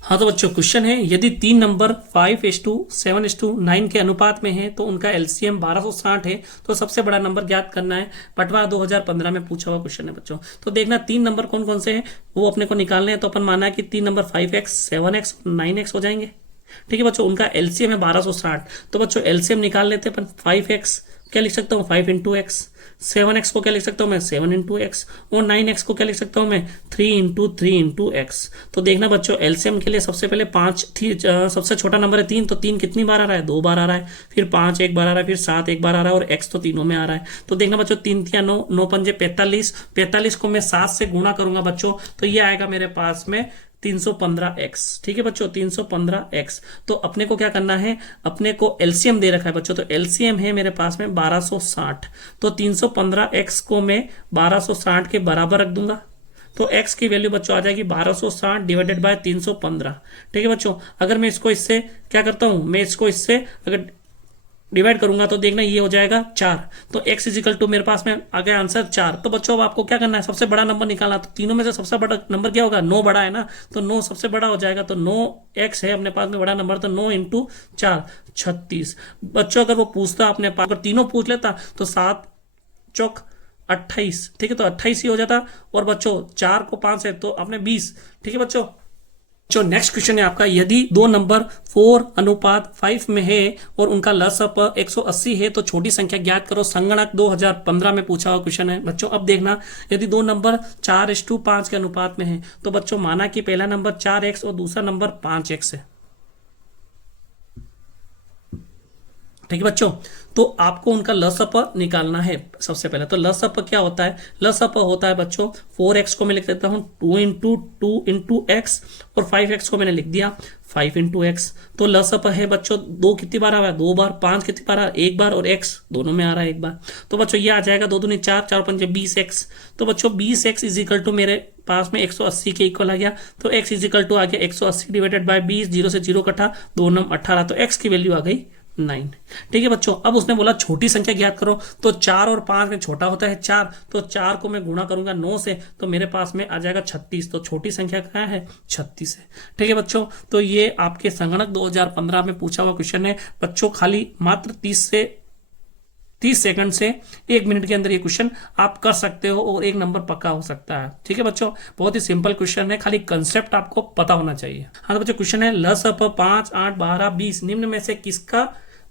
हाँ तो बच्चों क्वेश्चन है, यदि 3 नंबर 5:7:9 के अनुपात में है तो उनका एलसीएम 1260 है, तो सबसे बड़ा नंबर ज्ञात करना है। पटवा 2015 में पूछा हुआ क्वेश्चन है बच्चों। तो देखना 3 नंबर कौन कौन से हैं वो अपने को निकालने हैं। तो अपन माना है कि 3 नंबर 5x, 7x और 9x हो जाएंगे। ठीक है बच्चों, उनका एलसीएम है 1260। तो बच्चों एलसीएम निकाल लेते हैं अपन। 5x क्या लिख सकता हूँ 5 × x, 7x को क्या लिख सकता हूँ मैं 7 × x और 9x को क्या लिख सकता हूँ मैं 3 × 3 × x। तो देखना बच्चों एलसीएम के लिए सबसे पहले 5 थी, सबसे छोटा नंबर है 3, तो 3 कितनी बार आ रहा है 2 बार आ रहा है, फिर 5 एक बार आ रहा है, फिर 7 एक बार आ रहा है और x तो तीनों में आ रहा है। तो देखना बच्चों 3 या 9 पंजे 45, 45 को मैं 7 से गुणा करूंगा बच्चों तो ये आएगा मेरे पास में 315x। ठीक है बच्चों, 315x। तो अपने को क्या करना है, अपने को एलसीएम दे रखा है बच्चों, तो एलसीएम है मेरे पास में 1260। तो 315x को मैं 1260 के बराबर रख दूंगा, तो x की वैल्यू बच्चों आ जाएगी 1260 डिवाइडेड बाय 315। ठीक है बच्चों, अगर मैं इसको इससे क्या करता हूं, मैं इसको इससे अगर डिवाइड करूंगा तो देखना ये हो जाएगा 4। तो x इजिकल टू मेरे पास में आ गया आंसर 4। तो बच्चों अब आपको क्या करना है, सबसे बड़ा नंबर निकालना। तो तीनों में से सबसे बड़ा नंबर क्या होगा, 9 बड़ा है ना, तो 9 सबसे बड़ा हो जाएगा। तो 9x है अपने पास में बड़ा नंबर, तो 9 इंटू 4 36। बच्चों अगर वो पूछता अपने पास, अगर तीनों पूछ लेता तो 7 चौक 28। ठीक है, तो 28 ही हो जाता। और बच्चों 4 को 5 है तो आपने 20। ठीक है बच्चों, जो नेक्स्ट क्वेश्चन है आपका, यदि दो नंबर 4:5 में है और उनका लसअप 180 है तो छोटी संख्या ज्ञात करो। संगणक 2015 में पूछा हुआ क्वेश्चन है बच्चों। अब देखना, यदि दो नंबर 4:5 के अनुपात में है तो बच्चों माना कि पहला नंबर 4x और दूसरा नंबर 5x है। ठीक है बच्चों, तो आपको उनका लसअप निकालना है। सबसे पहले तो लसअप क्या होता है, लसअप होता है बच्चों 4x को मैं लिख देता हूं 2 इंटू x, और 5x को मैंने लिख दिया 5 इंटू एक्स। तो लसअप है बच्चों 2 कितनी बार आ रहा है, 2 बार, 5 कितनी बार आ रहा है, 1 बार, और x दोनों में आ रहा है 1 बार। तो बच्चों ये आ जाएगा 2 दूनी 4, 4 पंजे 20x। तो बच्चों 20x इज इक्वल टू मेरे पास में 180 के इक्वल आ गया। तो x इज इक्वल टू आ गया 180 डिवाइडेड बाय 20, 0 से 0 कटा, 2 9 18। तो x की वैल्यू आ गई 9। ठीक है बच्चों, अब उसने बोला छोटी संख्या ज्ञात करो। तो 4 और 5 में छोटा होता है 4, तो 4 को मैं गुणा करूंगा 9 से, तो मेरे पास में आ जाएगा 36। तो छोटी संख्या क्या है, 36 है। ठीक है बच्चों, तो ये आपके संगणक 2015 में पूछा हुआ क्वेश्चन है बच्चों। खाली मात्र 30 सेकंड से 1 मिनट के अंदर ये क्वेश्चन आप कर सकते हो और एक नंबर पक्का हो सकता है। ठीक है बच्चों, बहुत ही सिंपल क्वेश्चन है, खाली कंसेप्ट आपको पता होना चाहिए। हाँ तो बच्चों क्वेश्चन है, लसअप 5, 8, 12, 20 निम्न में से किसका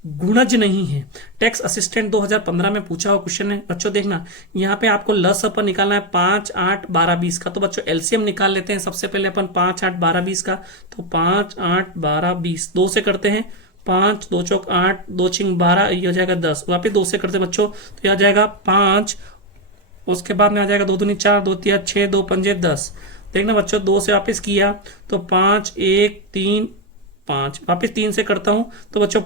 गुणज नहीं है। टैक्स असिस्टेंट 2015 में पूछा हुआ क्वेश्चन है बच्चों। देखना यहाँ पे आपको लसअप निकालना है 5, 8, 12, 20 का। तो बच्चों एलसीएम निकाल लेते हैं सबसे पहले अपन 5, 8, 12, 20 का। तो 5, 8, 12, 20 2 से करते हैं, 5 2 चौक 8, 2 छिंग 12, ये हो जाएगा 10। वापिस 2 से करते हैं बच्चों, तो ये आ जाएगा 5, उसके बाद में आ जाएगा 2 दूनी 4, 2 तिया 6, 2 पंजे 10। देखना बच्चों 2 से वापिस किया तो 5, 1, 3, 5, वापिस 3 से करता हूं तो बच्चों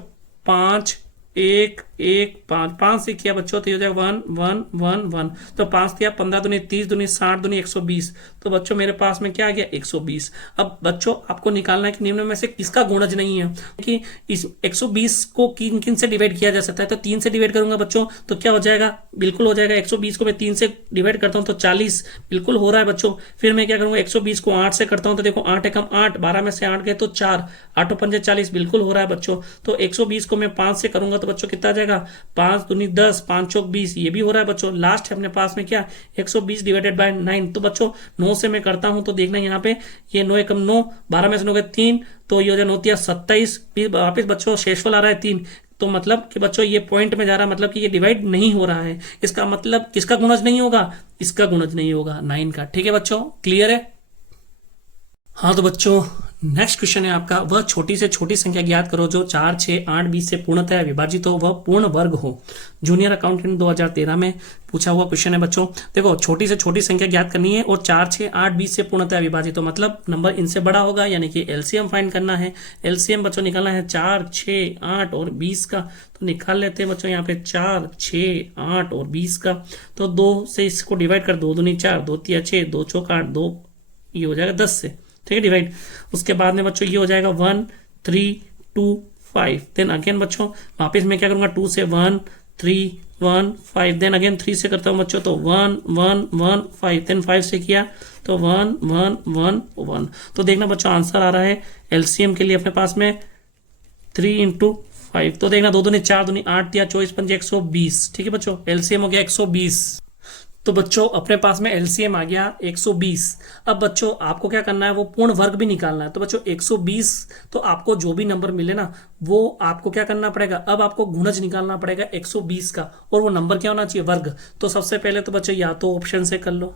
5, 1, 1, 5, 5 से किया बच्चों तो ये हो जाएगा 1, 1, 1, 1। तो 5 दिया 15 दूनी 30 दूनी 60 दूनी 120। तो बच्चों मेरे पास में क्या आ गया 120। अब बच्चों आपको निकालना है कि निम्न में से किसका गुणज नहीं है, कि इस 120 को किन किन से डिवाइड किया जा सकता है। तो 3 से डिवाइड करूंगा बच्चों तो क्या हो जाएगा, बिल्कुल हो जाएगा। 120 को मैं 3 से डिवाइड करता हूं तो 40 बिल्कुल हो रहा है बच्चों। फिर मैं क्या करूंगा 120 को 8 से करता हूं तो देखो 8 एकम 8, 12 में से 8 गए तो 4, 8 पंजे 40 बिल्कुल हो रहा है बच्चों। तो 120 को मैं 5 से करूंगा तो बच्चों कितना आ जाएगा, 5 दूनी 10, 5 चौक 20, ये भी हो रहा है बच्चों। लास्ट है अपने पास में क्या 120 डिवाइडेड बाय 9। तो बच्चों 9 से मैं करता हूं तो देखना यहाँ पे ये 9 एकम 9, 12 में से 9 गए 3, तो ये हो जाए 9 तिया 27। फिर वापिस बच्चों शेषफल आ रहा है 3। तो मतलब कि बच्चों ये पॉइंट में जा रहा है, मतलब कि ये डिवाइड नहीं हो रहा है। इसका मतलब किसका गुणज नहीं होगा, इसका गुणज नहीं होगा 9 का। ठीक है बच्चों, क्लियर है। हाँ तो बच्चों नेक्स्ट क्वेश्चन है आपका, वह छोटी से छोटी संख्या ज्ञात करो जो 4, 6, 8, 20 से पूर्णतः विभाजित हो, वह पूर्ण वर्ग हो। जूनियर अकाउंटेंट 2013 में पूछा हुआ क्वेश्चन है बच्चों। देखो छोटी से छोटी संख्या ज्ञात करनी है और 4, 6, 8, 20 से पूर्णतः विभाजित हो, मतलब नंबर इनसे बड़ा होगा, यानी कि एलसीएम फाइंड करना है। एलसीएम बच्चों निकालना है 4, 6, 8 और 20 का। तो निकाल लेते हैं बच्चों यहाँ पे 4, 6, 8 और 20 का। तो 2 से इसको डिवाइड कर, 2 दूनी 4, 2 तिया 6, 2 चौक 8, 2 ये हो जाएगा 10 से। ठीक है डिवाइड। उसके बाद में बच्चों ये हो जाएगा 1, 3, 2, 5। देन अगेन बच्चों वापस मैं क्या करूंगा 2 से 1, 3, 1, 5। देन अगेन 3 से करता हूं बच्चों तो 1, 1, 1, 5। देन 5 से किया तो 1, 1, 1, 1। तो देखना बच्चों आंसर आ रहा है एलसीएम के लिए अपने पास में 3 इंटू 5। तो देखना 2 दूनी 4 दूनी 8 या 24 पंजे 120। ठीक है बच्चों, एलसीएम हो गया 120। तो बच्चों अपने पास में एलसीएम आ गया 120। अब बच्चों आपको क्या करना है, वो पूर्ण वर्ग भी निकालना है। तो बच्चों 120, तो आपको जो भी नंबर मिले ना वो आपको क्या करना पड़ेगा, अब आपको गुणज निकालना पड़ेगा 120 का, और वो नंबर क्या होना चाहिए, वर्ग। तो सबसे पहले तो बच्चों या तो ऑप्शन से कर लो,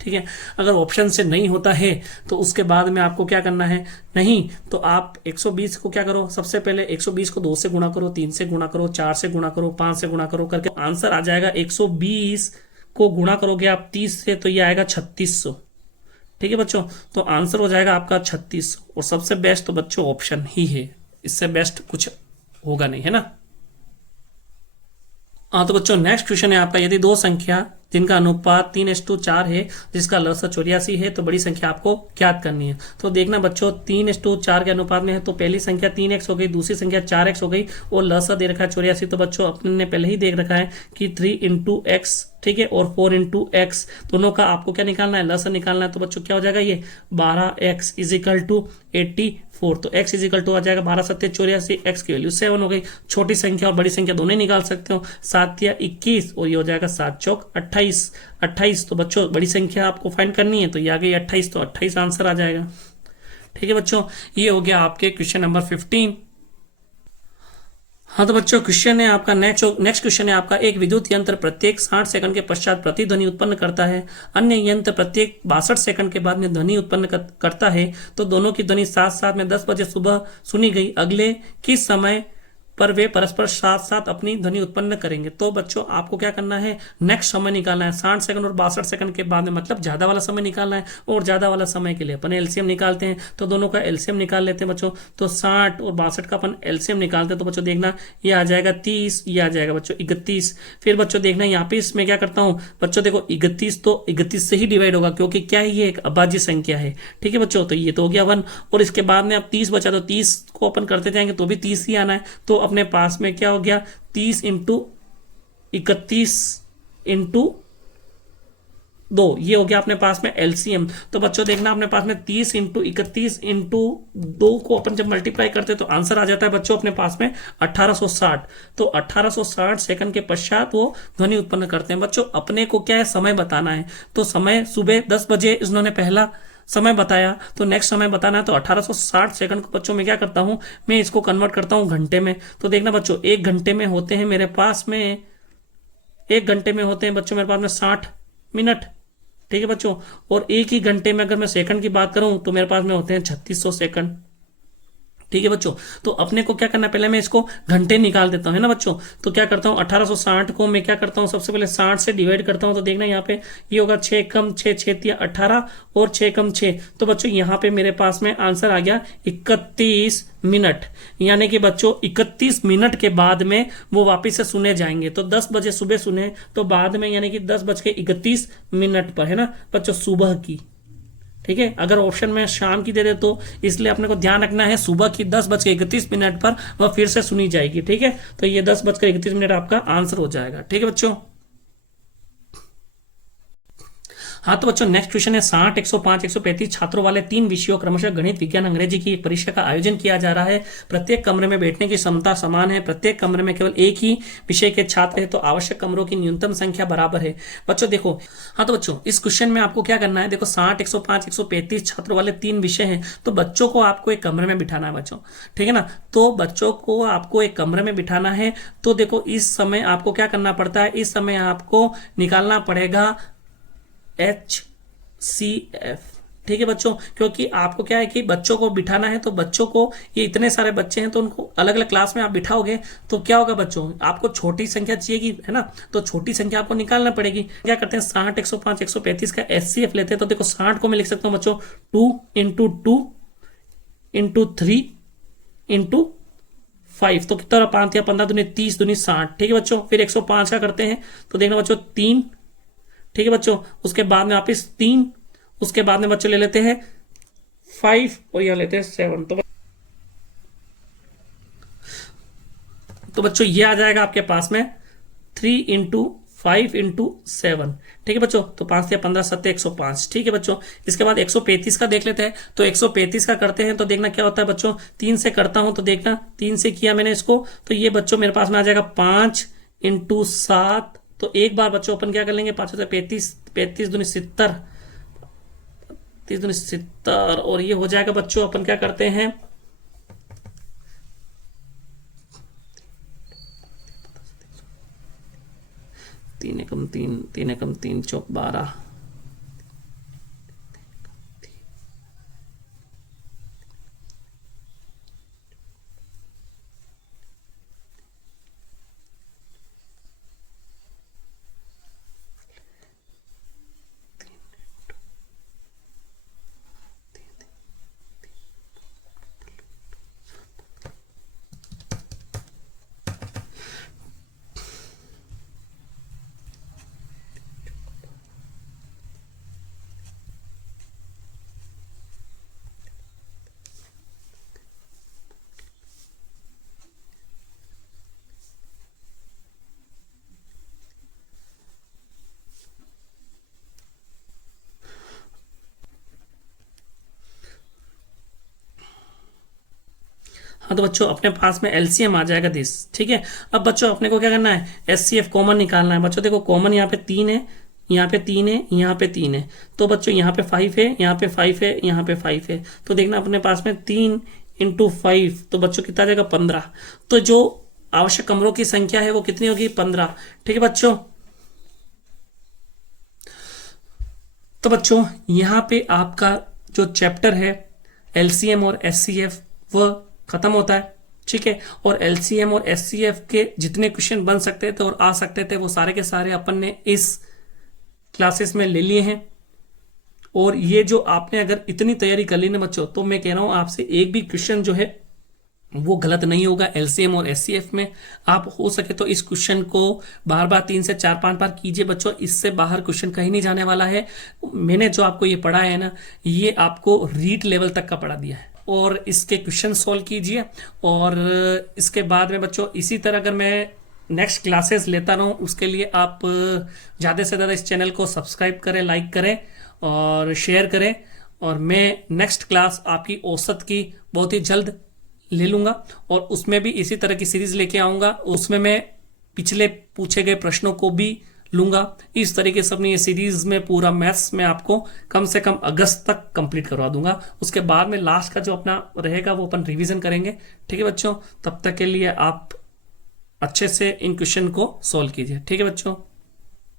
ठीक है। अगर ऑप्शन से नहीं होता है तो उसके बाद में आपको क्या करना है, नहीं तो आप 120 को क्या करो, सबसे पहले 120 को 2 से गुणा करो, 3 से गुणा करो, 4 से गुणा करो, 5 से गुणा करो करके आंसर आ जाएगा 120 को गुणा करोगे आप 30 से तो ये आएगा 3600। ठीक है बच्चों, तो आंसर हो जाएगा आपका 36। और सबसे बेस्ट तो बच्चों ऑप्शन ही है, इससे बेस्ट कुछ होगा नहीं, है ना। हाँ तो बच्चों नेक्स्ट क्वेश्चन है आपका, यदि दो संख्या जिनका अनुपात 3:4 है, जिसका लसा 84 है, तो बड़ी संख्या आपको ज्ञात करनी है। तो देखना बच्चों 3:4 के अनुपात में है, तो पहली संख्या 3x हो गई, दूसरी संख्या 4x हो गई, और लसा दे रखा है 84। तो बच्चों अपने ने पहले ही देख रखा है कि 3 × x, ठीक है, और 4 × x, दोनों का आपको क्या निकालना है, लसा निकालना है। तो बच्चों क्या हो जाएगा, ये 12x = 84। तो x = आ जाएगा 12 × 7 = 84, x की वैल्यू 7 हो गई। छोटी संख्या और बड़ी संख्या दोनों ही निकाल सकते हो, 7 या 21, और ये हो जाएगा 7 चौक 28। 28 तो बच्चों बड़ी संख्या आपको फाइंड करनी है, तो ये आ गई 28, तो 28 आंसर आ जाएगा। ठीक है बच्चों, ये हो गया आपके क्वेश्चन नंबर 15। हाँ तो बच्चों क्वेश्चन है आपका नेक्स्ट क्वेश्चन है आपका, एक विद्युत यंत्र प्रत्येक 60 सेकंड के पश्चात प्रतिध्वनि उत्पन्न करता है, अन्य यंत्र प्रत्येक 62 सेकंड के बाद में ध्वनि उत्पन्न करता है, तो दोनों की ध्वनि साथ साथ में 10 बजे सुबह सुनी गई, अगले किस समय पर वे परस्पर साथ साथ अपनी ध्वनि उत्पन्न करेंगे। तो बच्चों आपको क्या करना है, नेक्स्ट समय निकालना है, 60 सेकंड और 62 सेकंड के बाद में, मतलब ज्यादा वाला समय निकालना है। और ज्यादा वाला समय के लिए अपन एलसीएम निकालते हैं, तो दोनों का एलसीएम निकाल लेते हैं बच्चों। तो 60 और 62 का अपन एलसीएम निकालते हैं, तो बच्चों देखना ये आ जाएगा 30, ये आ जाएगा बच्चों 31। फिर बच्चों देखना यहाँ पे इसमें क्या करता हूँ बच्चों, देखो 31 तो 31 से ही डिवाइड होगा, क्योंकि क्या है ये एक अभाज्य संख्या है। ठीक है बच्चों, तो ये तो हो गया 1, और इसके बाद में अब 30 बचा, तो 30 को अपन करते जाएंगे तो भी 30 ही आना है। तो अपने पास में क्या हो गया, 30 × 31 × 2, ये हो गया अपने पास में एलसीएम। तो बच्चों देखना अपने पास में 30 × 31 × 2 को अपन जब मल्टीप्लाई करते हैं तो आंसर आ जाता है बच्चों अपने पास में 1860। तो 1860 सेकंड के पश्चात वो ध्वनि उत्पन्न करते हैं। बच्चों अपने को क्या है, समय बताना है, तो समय सुबह 10 बजे इन्होंने पहला समय बताया, तो नेक्स्ट समय बताना है। तो 1860 सेकंड को बच्चों में क्या करता हूं, मैं इसको कन्वर्ट करता हूं घंटे में। तो देखना बच्चों 1 घंटे में होते हैं मेरे पास में, 1 घंटे में होते हैं बच्चों मेरे पास में 60 मिनट। ठीक है बच्चों, और एक ही घंटे में अगर मैं सेकंड की बात करूं तो मेरे पास में होते हैं 3600 सेकंड। ठीक है बच्चों, तो अपने को क्या करना है, पहले मैं इसको घंटे निकाल देता हूं, है ना बच्चों। तो क्या करता हूं 1860 को मैं क्या करता हूं, सबसे पहले 60 से डिवाइड करता हूं। तो देखना यहाँ पे ये होगा 6 × 6 6 18, और 6 × 6, तो बच्चों यहाँ पे मेरे पास में आंसर आ गया 31 मिनट। यानी कि बच्चों 31 मिनट के बाद में वो वापिस से सुने जाएंगे। तो 10 बजे सुबह सुने, तो बाद में यानी कि 10:31 पर, है ना बच्चों, सुबह की। ठीक है, अगर ऑप्शन में शाम की दे दे तो इसलिए अपने को ध्यान रखना है सुबह की 10:31 पर वह फिर से सुनी जाएगी। ठीक है, तो ये 10:31 आपका आंसर हो जाएगा। ठीक है बच्चों। हाँ तो बच्चों नेक्स्ट क्वेश्चन है, 60, 105, 135 छात्रों वाले 3 विषयों क्रमशः गणित, विज्ञान, अंग्रेजी की एक परीक्षा का आयोजन किया जा रहा है। प्रत्येक कमरे में बैठने की क्षमता समान है, प्रत्येक कमरे में केवल एक ही विषय के छात्र है, तो आवश्यक कमरों की न्यूनतम संख्या बराबर है। बच्चों देखो, हाँ तो बच्चों इस क्वेश्चन में आपको क्या करना है, देखो 60, 105, 135 छात्रों वाले 3 विषय हैं, तो बच्चों को आपको एक कमरे में बिठाना है बच्चों। ठीक है ना, तो बच्चों को आपको एक कमरे में बिठाना है। तो देखो इस समय आपको क्या करना पड़ता है, इस समय आपको निकालना पड़ेगा HCF। ठीक है बच्चों, क्योंकि आपको क्या है कि बच्चों को बिठाना है, तो बच्चों को, ये इतने सारे बच्चे हैं तो उनको अलग अलग क्लास में आप बिठाओगे तो क्या होगा बच्चों, आपको छोटी संख्या चाहिएगी, है ना, तो छोटी संख्या आपको निकालना पड़ेगी। क्या करते हैं 60, 105, 135 का HCF लेते हैं। तो देखो 60 को मैं लिख सकता हूँ बच्चों 2 × 2 × 3 × 5, तो कितना 5 या 15 दूनी 30 दूनी 60। ठीक है बच्चों, फिर 105 का करते हैं, तो देखना बच्चों 3। ठीक है बच्चों, उसके बाद में वापिस 3, उसके बाद में बच्चों ले लेते हैं 5, और यहां लेते हैं 7। तो बच्चों ये आ जाएगा आपके पास में 3 × 5 × 7। ठीक है बच्चों, तो 5 या 15 7 105। ठीक है बच्चों, इसके बाद 135 का देख लेते हैं। तो 135 का करते हैं, तो देखना क्या होता है बच्चों, 3 से करता हूं, तो देखना 3 से किया मैंने इसको, तो ये बच्चों मेरे पास में आ जाएगा 5 × 7। तो एक बार बच्चों अपन क्या कर लेंगे, 5 से 35, 35 दूनी 70, 30 दूनी 70, और ये हो जाएगा बच्चों, अपन क्या करते हैं 3 × 3, 3 × 3 = 12, हाँ तो बच्चों अपने पास में एलसीएम आ जाएगा दिस, ठीक है। अब बच्चों अपने को क्या करना है, एचसीएफ कॉमन निकालना है। बच्चों देखो कॉमन यहाँ पे 3 है, यहाँ पे 3 है, यहाँ पे 3 है, तो बच्चों यहाँ पे 5 है, यहाँ पे 5 है, यहाँ पे 5 है, तो देखना अपने पास में 3 इंटू 5, तो बच्चों कितना आ जाएगा 15। तो जो आवश्यक कमरों की संख्या है वो कितनी होगी, 15, ठीक है बच्चों। तो बच्चों यहाँ पे आपका जो चैप्टर है एलसीएम और एचसीएफ वह खत्म होता है, ठीक है। और एलसीएम और एचसीएफ के जितने क्वेश्चन बन सकते थे और आ सकते थे वो सारे के सारे अपन ने इस क्लासेस में ले लिए हैं। और ये जो आपने अगर इतनी तैयारी कर ली ना बच्चों, तो मैं कह रहा हूं आपसे एक भी क्वेश्चन जो है वो गलत नहीं होगा एलसीएम और एचसीएफ में। आप हो सके तो इस क्वेश्चन को बार बार 3 से 4-5 बार कीजिए बच्चों, इससे बाहर क्वेश्चन कहीं नहीं जाने वाला है। मैंने जो आपको ये पढ़ा है ना, ये आपको रीड लेवल तक का पढ़ा दिया है, और इसके क्वेश्चन सॉल्व कीजिए। और इसके बाद में बच्चों इसी तरह अगर मैं नेक्स्ट क्लासेस लेता रहूं, उसके लिए आप ज़्यादा से ज़्यादा इस चैनल को सब्सक्राइब करें, लाइक करें और शेयर करें। और मैं नेक्स्ट क्लास आपकी औसत की बहुत ही जल्द ले लूंगा, और उसमें भी इसी तरह की सीरीज लेके आऊंगा। उसमें मैं पिछले पूछे गए प्रश्नों को भी लूंगा। इस तरीके से अपनी ये सीरीज में पूरा मैथ्स में आपको कम से कम अगस्त तक कंप्लीट करवा दूंगा। उसके बाद में लास्ट का जो अपना रहेगा वो अपन रिवीजन करेंगे, ठीक है बच्चों। तब तक के लिए आप अच्छे से इन क्वेश्चन को सॉल्व कीजिए, ठीक है बच्चों।